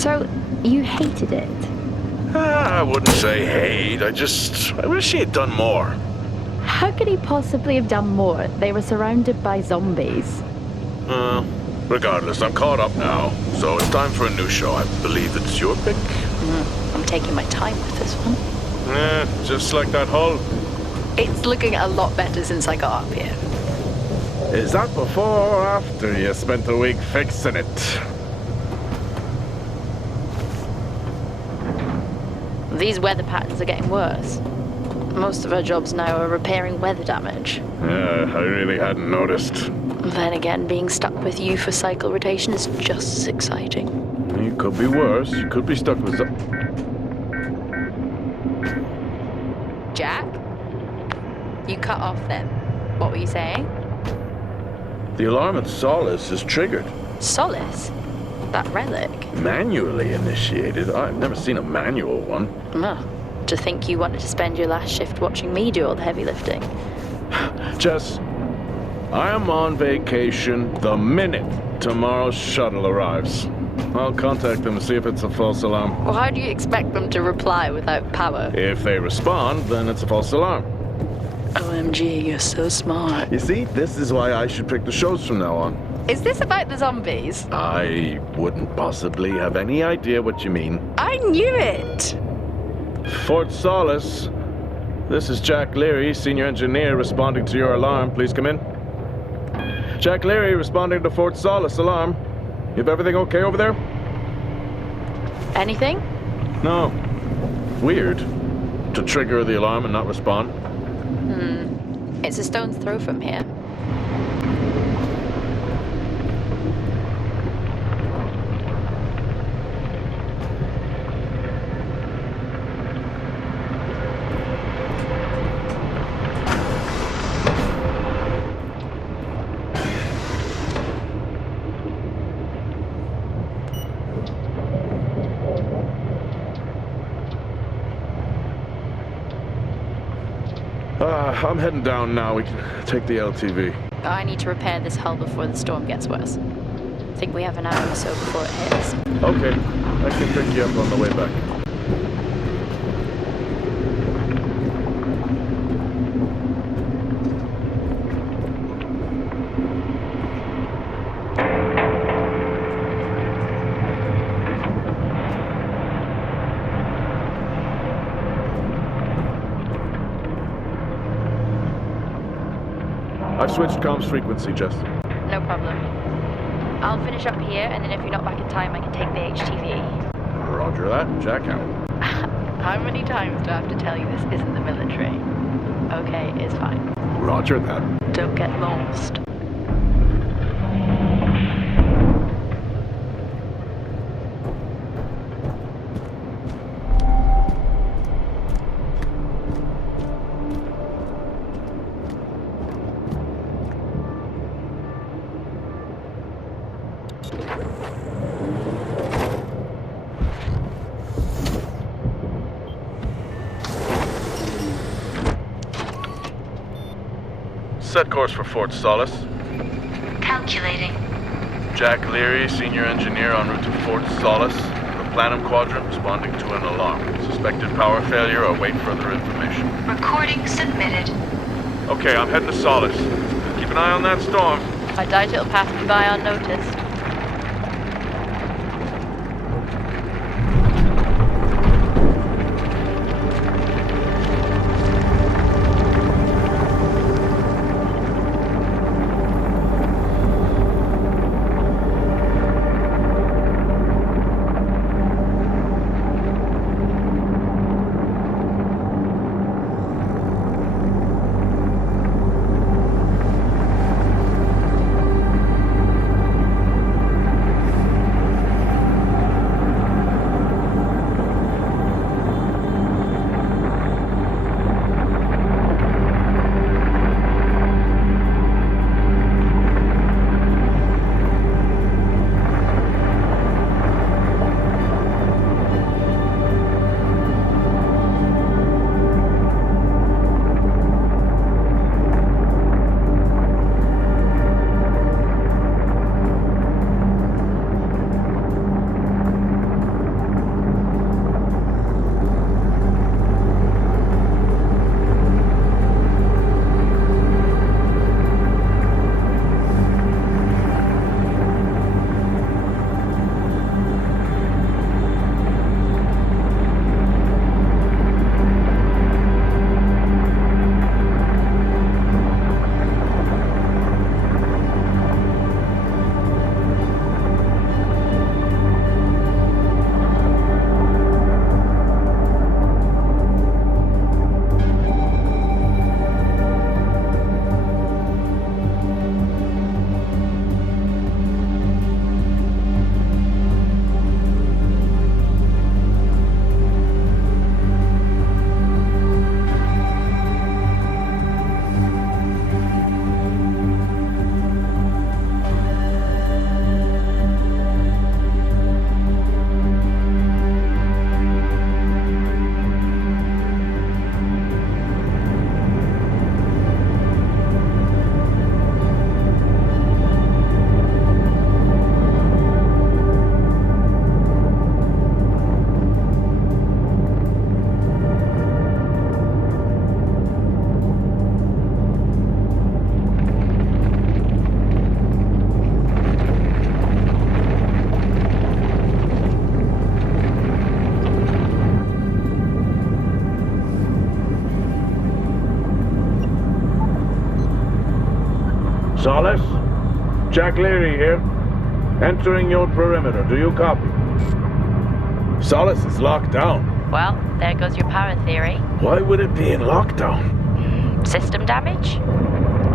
So, you hated it? I wouldn't say hate. I wish he had done more. How could he possibly have done more? They were surrounded by zombies. Regardless, I'm caught up now. So it's time for a new show. I believe it's your pick. I'm taking my time with this one. Just like that hull. It's looking a lot better since I got up here. Is that before or after you spent a week fixing it? These weather patterns are getting worse. Most of our jobs now are repairing weather damage. Yeah, I really hadn't noticed. Then again, being stuck with you for cycle rotation is just as exciting. You could be worse. You could be stuck with Jack? You cut off then. What were you saying? The alarm at Solis is triggered. Solis? That relic? Manually initiated? I've never seen a manual one. To think you wanted to spend your last shift watching me do all the heavy lifting. Jess, I am on vacation the minute tomorrow's shuttle arrives. I'll contact them and see if it's a false alarm. Well, how do you expect them to reply without power? If they respond, then it's a false alarm. OMG, you're so smart. You see, this is why I should pick the shows from now on. Is this about the zombies? I wouldn't possibly have any idea what you mean. I knew it! Fort Solis. This is Jack Leary, senior engineer, responding to your alarm. Please come in. Jack Leary, responding to Fort Solis alarm. You have everything okay over there? Anything? No. Weird. To trigger the alarm and not respond. It's a stone's throw from here. I'm heading down now. We can take the LTV. I need to repair this hull before the storm gets worse. I think we have an hour or so before it hits. Okay. I can pick you up on the way back. I've switched comms frequency, Jess. No problem. I'll finish up here, and then if you're not back in time, I can take the HTV. Roger that. Jack out. How many times do I have to tell you this isn't the military? Okay, it's fine. Roger that. Don't get lost. Set course for Fort Solis. Calculating. Jack Leary, senior engineer en route to Fort Solis. The Planum Quadrant responding to an alarm. Suspected power failure. Await further information. Recording submitted. Okay, I'm heading to Solis. Keep an eye on that storm. I doubt it'll pass me by unnoticed. Jack Leary here. Entering your perimeter. Do you copy? Solis is locked down. Well, there goes your power theory. Why would it be in lockdown? System damage?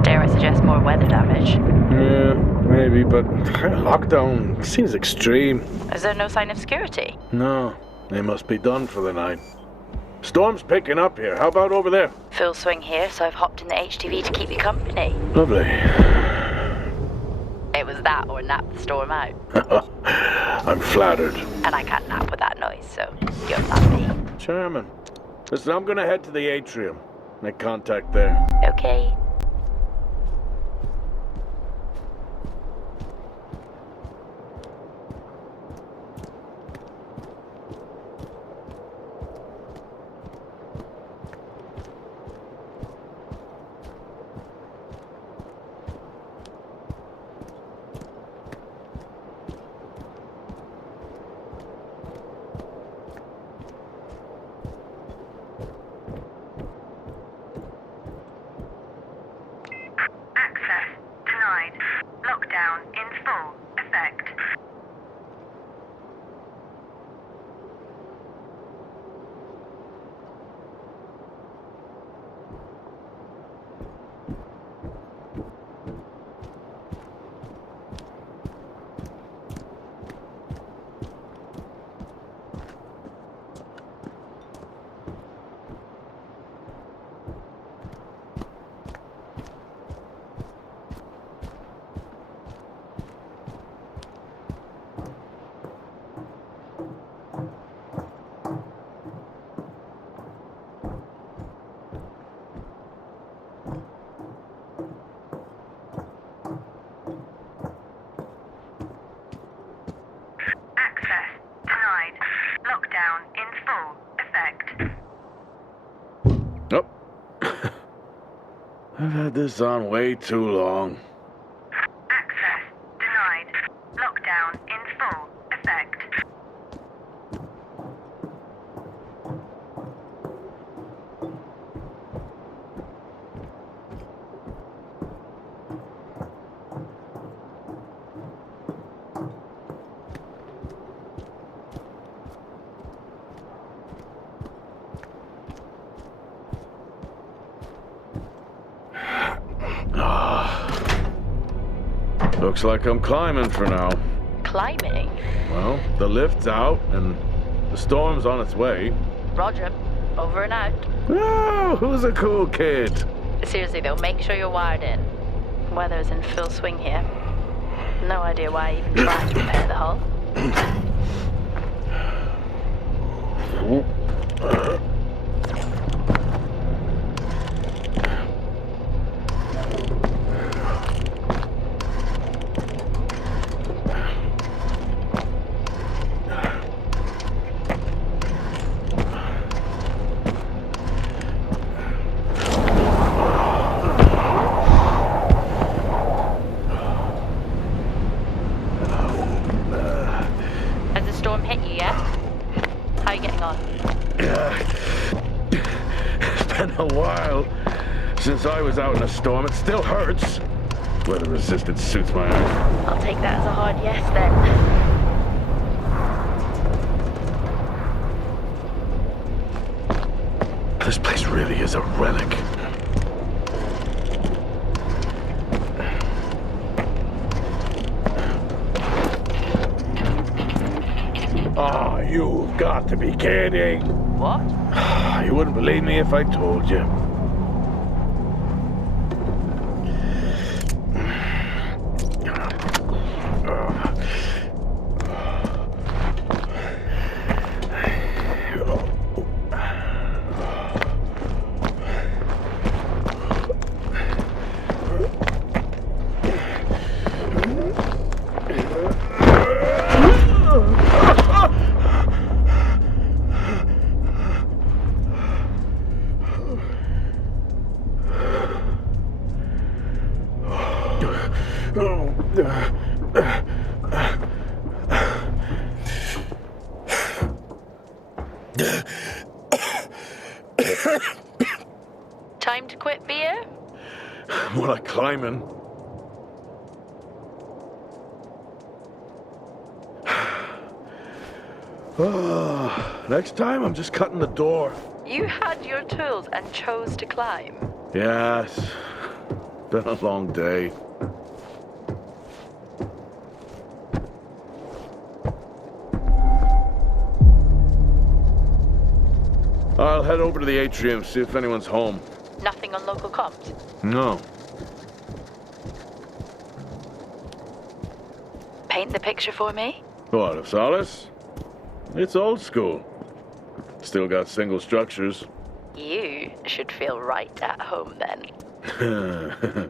Dare I suggest more weather damage? Yeah, maybe, but lockdown seems extreme. Is there no sign of security? No, they must be done for the night. Storm's picking up here. How about over there? Full swing here, so I've hopped in the HTV to keep you company. Lovely. It was that or nap the storm out. I'm flattered. And I can't nap with that noise, so you're happy. Chairman. Listen, I'm gonna head to the atrium. Make contact there. Okay. Access denied. Lockdown in full effect. Access denied. Lockdown in full effect. Oh. I've had this on way too long. Access denied. Lockdown in full effect. Looks like I'm climbing for now. Climbing? Well, the lift's out and the storm's on its way. Roger. Over and out. Oh, who's a cool kid? Seriously though, make sure you're wired in. Weather is in full swing here. No idea why I even tried to repair the hull. Has the storm hit you yet? How are you getting on? It's been a while since I was out in a storm. It still hurts. Weather resistant suits my eyes. I'll take that as a hard yes then. This place really is a relic. Ah, you've got to be kidding. What? You wouldn't believe me if I told you. Time to quit beer? More like climbing. Next time, I'm just cutting the door. You had your tools and chose to climb. Yes. Been a long day. I'll head over to the atrium, see if anyone's home. Nothing on local comms. No. Paint the picture for me? What, of Solis? It's old school. Still got single structures. You should feel right at home then.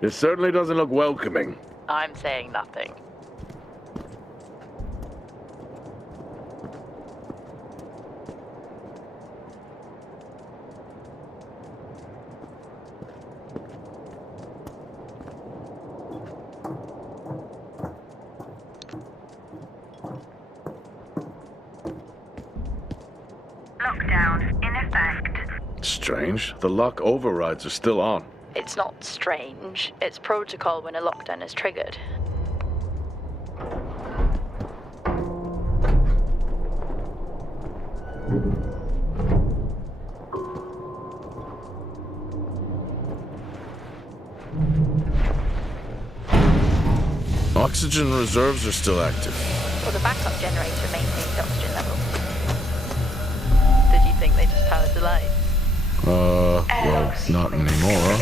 It certainly doesn't look welcoming. I'm saying nothing. Lockdown in effect. Strange. The lock overrides are still on. It's not strange. It's protocol when a lockdown is triggered. Oxygen reserves are still active. Well, the backup generator maintains oxygen levels. Did you think they just powered the lights? Well, not anymore.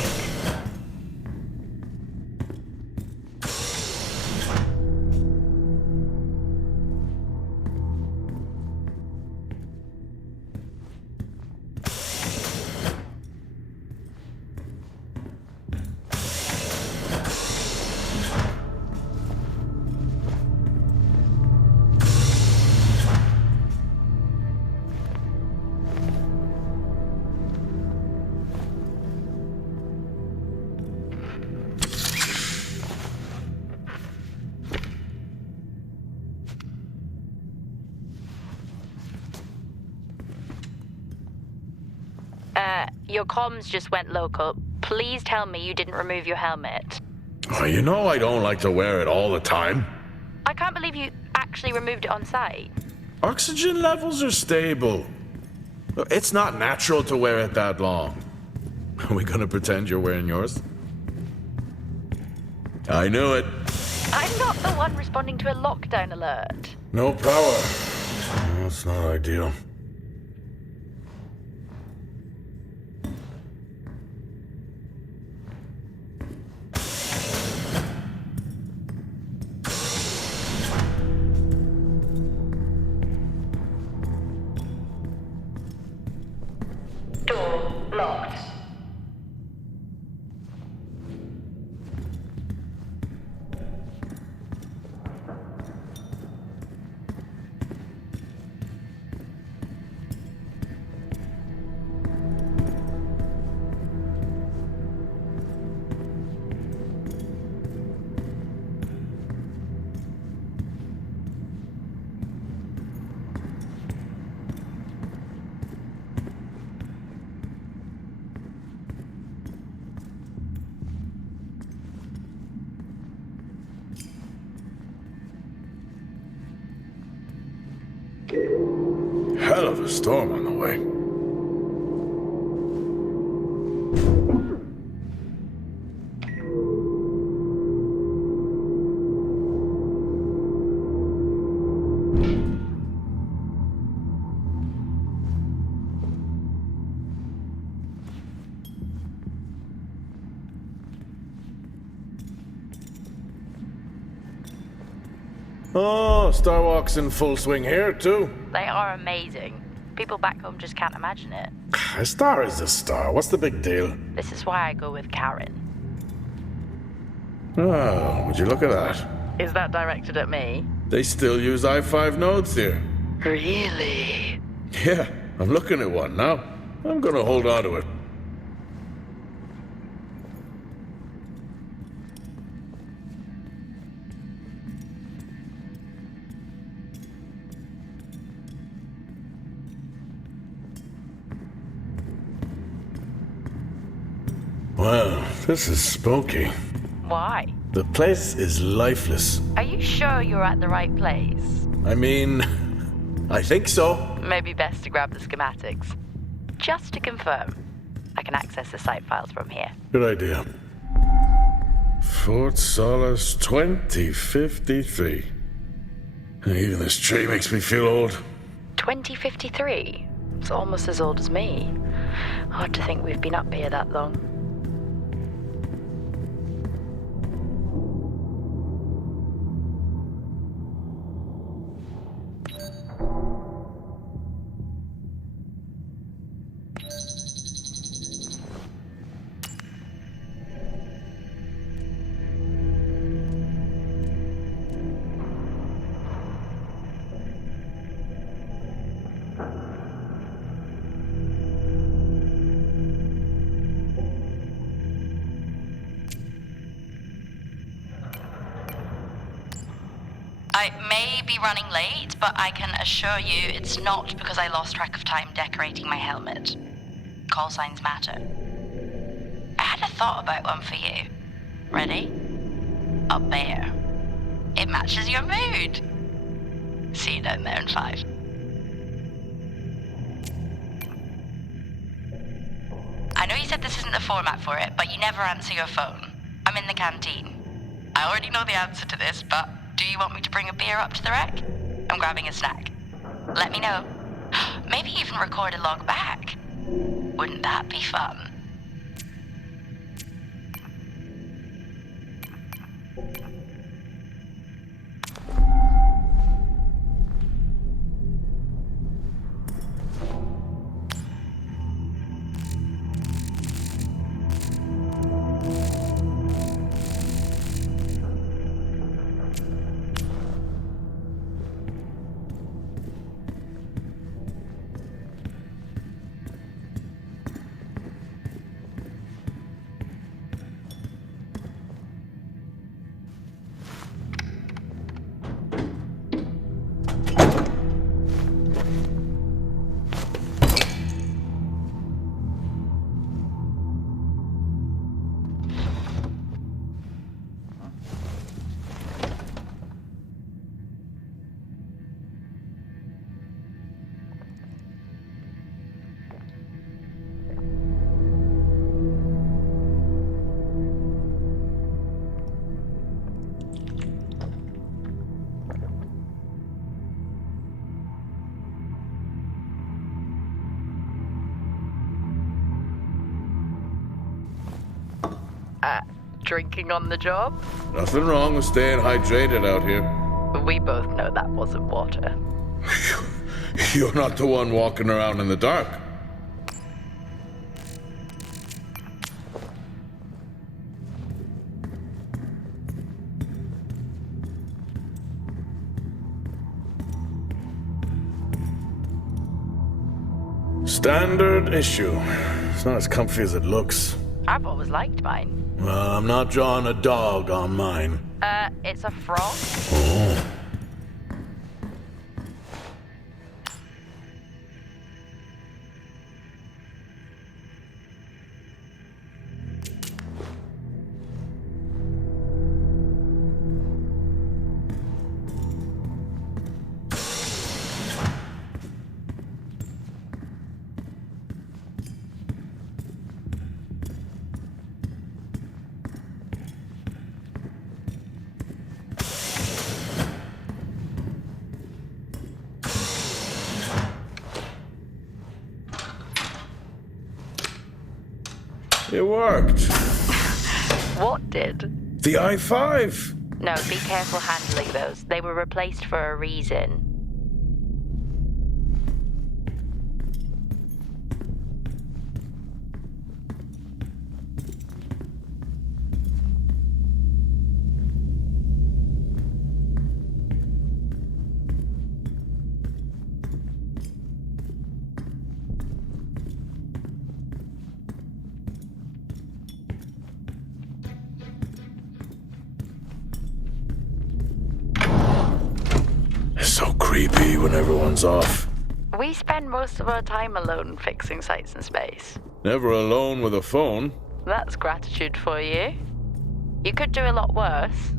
Your comms just went local. Please tell me you didn't remove your helmet. Oh, you know I don't like to wear it all the time. I can't believe you actually removed it on site. Oxygen levels are stable. It's not natural to wear it that long. Are we gonna pretend you're wearing yours? I knew it. I'm not the one responding to a lockdown alert. No power. That's not ideal. Door locked. Hell of a storm on the way. Oh, Starwalk's in full swing here, too. They are amazing. People back home just can't imagine it. A star is a star. What's the big deal? This is why I go with Karen. Oh, would you look at that? Is that directed at me? They still use i5 nodes here. Really? Yeah, I'm looking at one now. I'm gonna hold on to it. Well, this is spooky. Why? The place is lifeless. Are you sure you're at the right place? I mean, I think so. Maybe best to grab the schematics. Just to confirm, I can access the site files from here. Good idea. Fort Solis 2053. Even this tree makes me feel old. 2053? It's almost as old as me. Hard to think we've been up here that long. I may be running late, but I can assure you it's not because I lost track of time decorating my helmet. Call signs matter. I had a thought about one for you. Ready? A bear. It matches your mood. See you down there in 5. I know you said this isn't the format for it, but you never answer your phone. I'm in the canteen. I already know the answer to this, but do you want me to bring a beer up to the wreck? I'm grabbing a snack. Let me know. Maybe even record a log back. Wouldn't that be fun? Drinking on the job? Nothing wrong with staying hydrated out here. We both know that wasn't water. You're not the one walking around in the dark. Standard issue. It's not as comfy as it looks. I've always liked mine. Well, I'm not drawing a dog on mine. It's a frog. Oh. It worked. What did? The I-5. No, be careful handling those. They were replaced for a reason. So creepy when everyone's off. We spend most of our time alone fixing sites in space. Never alone with a phone. That's gratitude for you. You could do a lot worse.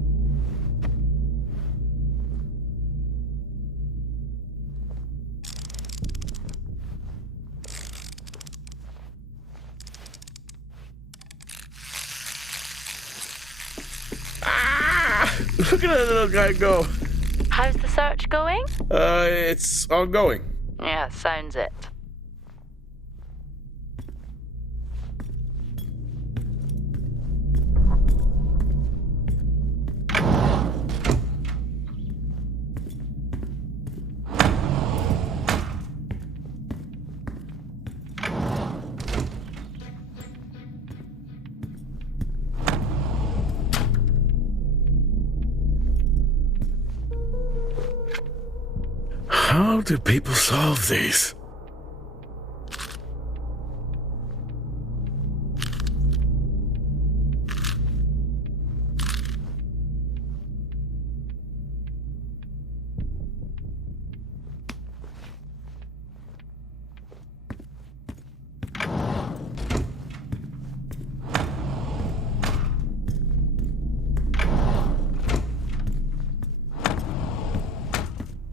Look at that little guy go. How's the search going? It's ongoing. Yeah, sounds it. How do people solve these?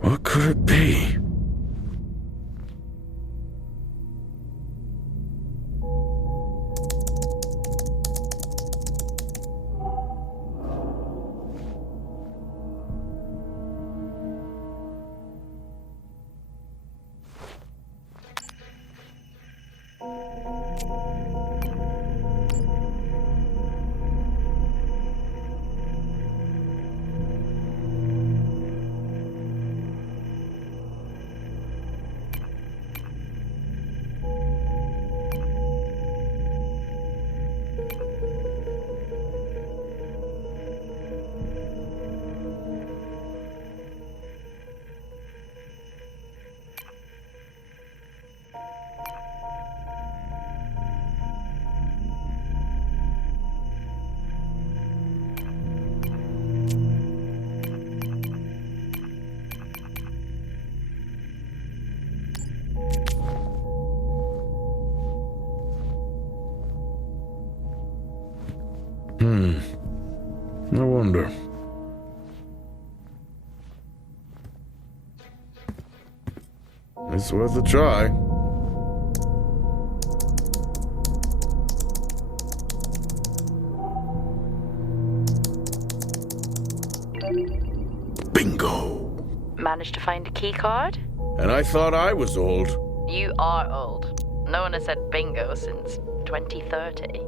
What could it be? I wonder. It's worth a try. Bingo! Managed to find a key card? And I thought I was old. You are old. No one has said bingo since 2030.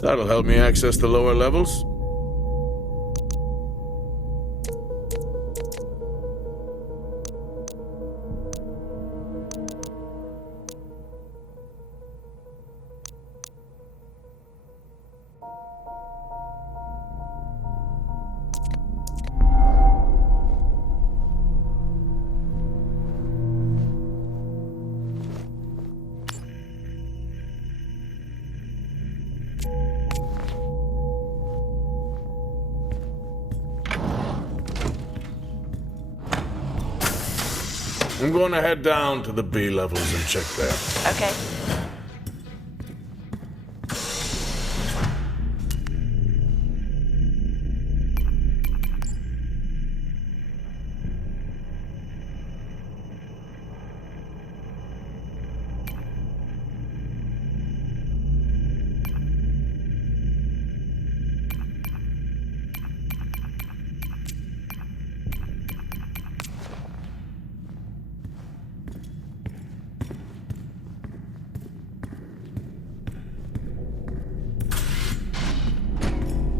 That'll help me access the lower levels. I'm going to head down to the B levels and check there. Okay.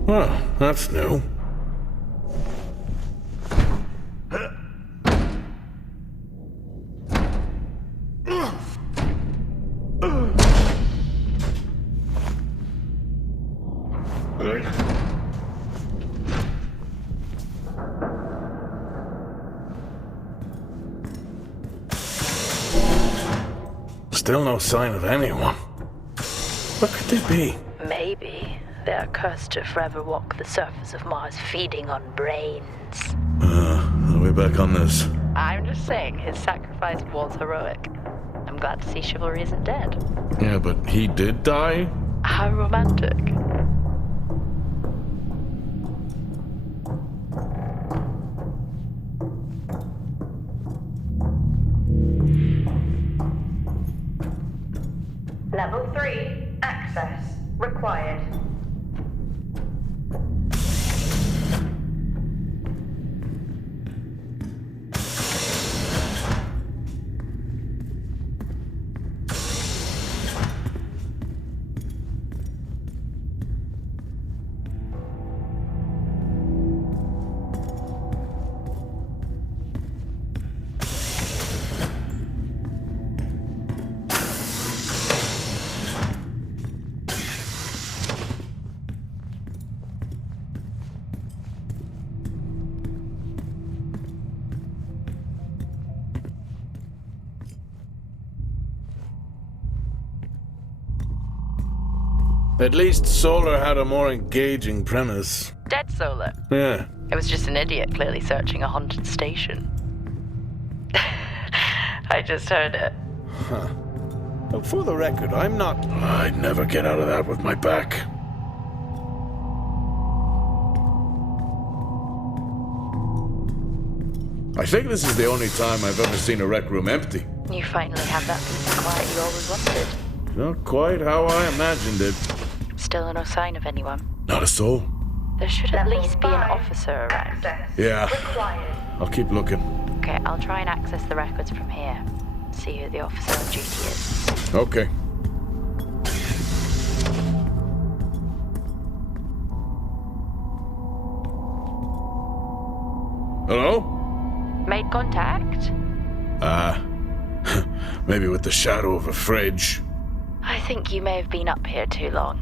Well, that's new. Still no sign of anyone. What could they be? Maybe they're cursed to forever walk the surface of Mars feeding on brains. Are we back on this? I'm just saying his sacrifice was heroic. I'm glad to see chivalry isn't dead. Yeah, but he did die? How romantic. Level 3, access required. At least Solar had a more engaging premise. Dead Solar. Yeah. It was just an idiot clearly searching a haunted station. I just heard it. Huh. Well, for the record, I'm not... I'd never get out of that with my back. I think this is the only time I've ever seen a rec room empty. You finally have that peace and quiet you always wanted. Not quite how I imagined it. Still no sign of anyone. Not a soul. There should at Level least be an 5, officer around. access Yeah. required. I'll keep looking. Okay, I'll try and access the records from here. See who the officer on duty is. Okay. Hello? Made contact? Maybe with the shadow of a fridge. I think you may have been up here too long.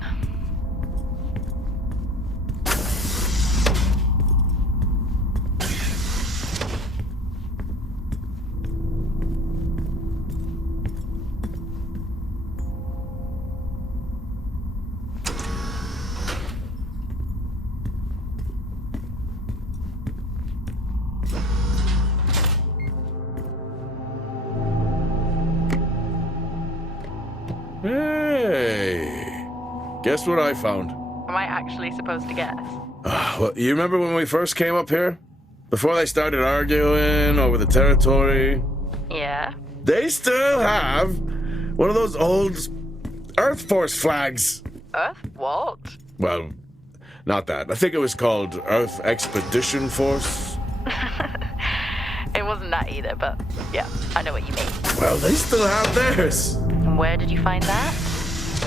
Hey! Guess what I found? Am I actually supposed to guess? Well, you remember when we first came up here? Before they started arguing over the territory? Yeah? They still have one of those old Earth Force flags. Earth? What? Well, not that. I think it was called Earth Expedition Force. It wasn't that either, but yeah, I know what you mean. Well, they still have theirs. And where did you find that?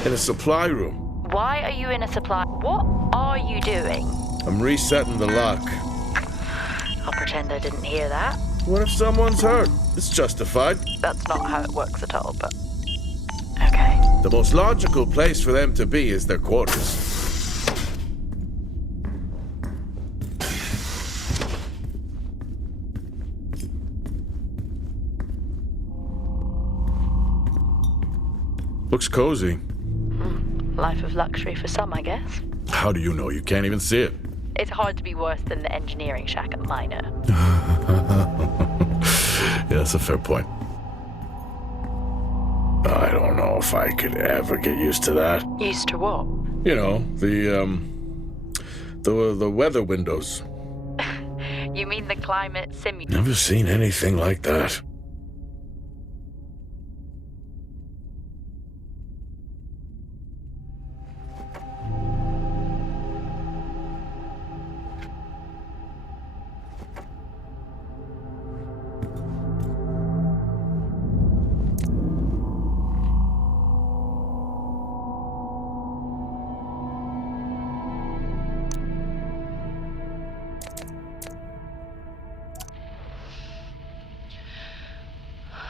In a supply room. Why are you in a supply? What are you doing? I'm resetting the lock. I'll pretend I didn't hear that. What if someone's hurt? It's justified. That's not how it works at all, but... Okay. The most logical place for them to be is their quarters. Looks cozy. Life of luxury for some, I guess. How do you know? You can't even see it. It's hard to be worse than the engineering shack at the miner. Yeah, that's a fair point. I don't know if I could ever get used to that. Used to what? You know, the weather windows. You mean the climate simulator? Never seen anything like that.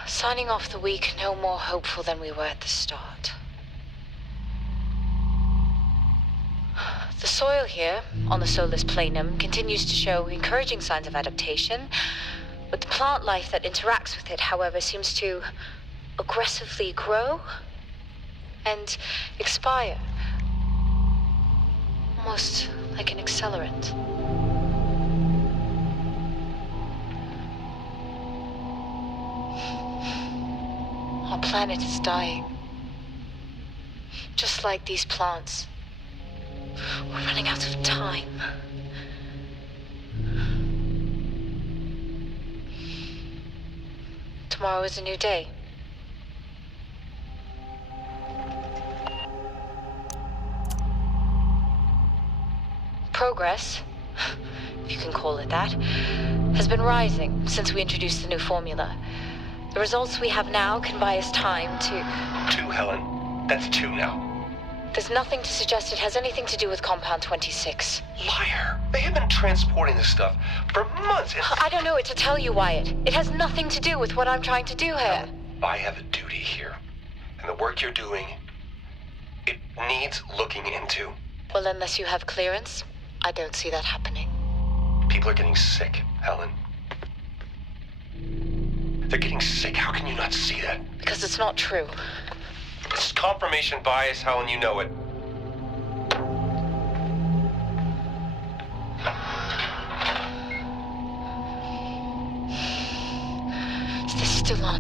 Signing off the week no more hopeful than we were at the start. The soil here, on the Solis planum, continues to show encouraging signs of adaptation, but the plant life that interacts with it, however, seems to aggressively grow and expire. Almost like an accelerant. Our planet is dying. Just like these plants. We're running out of time. Tomorrow is a new day. Progress, if you can call it that, has been rising since we introduced the new formula. The results we have now can buy us time to... 2, Helen. That's 2 now. There's nothing to suggest it has anything to do with Compound 26. Liar. They have been transporting this stuff for months and... I don't know what to tell you, Wyatt. It has nothing to do with what I'm trying to do here. I have a duty here. And the work you're doing, it needs looking into. Well, unless you have clearance, I don't see that happening. People are getting sick, Helen. They're getting sick. How can you not see that? Because it's not true. It's confirmation bias, Helen. You know it. Is this still on?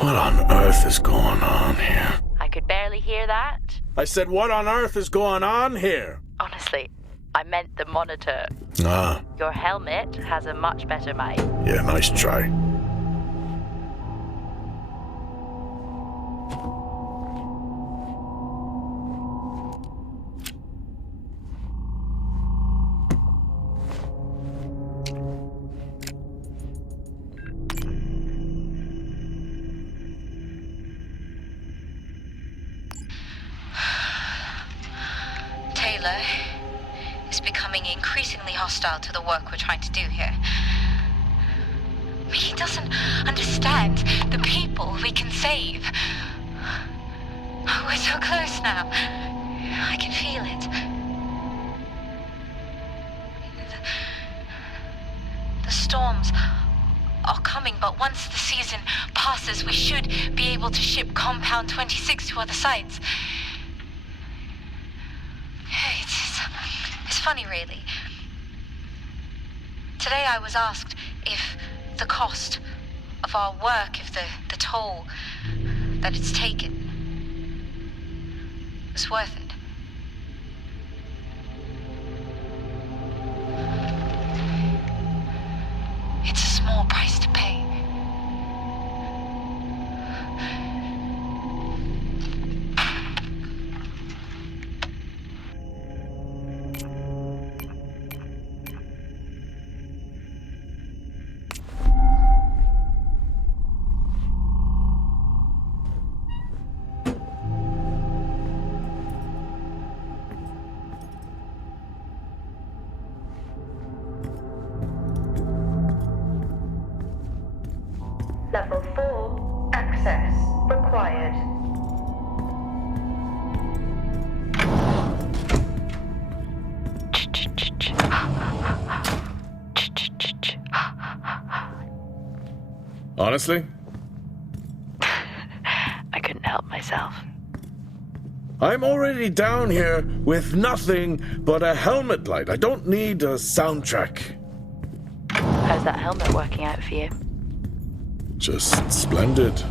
What on earth is going on here? I could barely hear that. I said, what on earth is going on here? Honestly, I meant the monitor. Ah, Your helmet has a much better mic. yeah, nice try. Taylor is becoming increasingly hostile to the work we're trying to do here. He doesn't understand the people we can save. We're so close now. I can feel it. The storms are coming, but once the season passes, we should be able to ship Compound 26 to other sites. It's funny, really. Today I was asked if the cost of our work, if the toll that it's taken was worth it. It's a small price to pay. Level 4, access required. Honestly? I couldn't help myself. I'm already down here with nothing but a helmet light. I don't need a soundtrack. How's that helmet working out for you? Just splendid.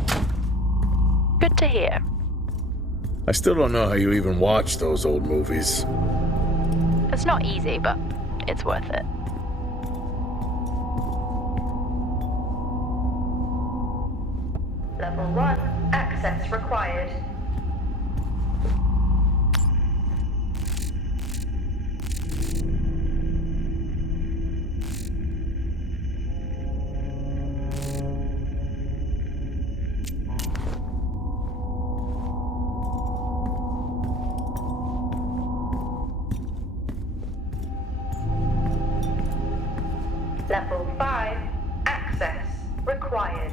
Good to hear. I still don't know how you even watch those old movies. It's not easy, but it's worth it. Level 1, access required. Level 5, access required.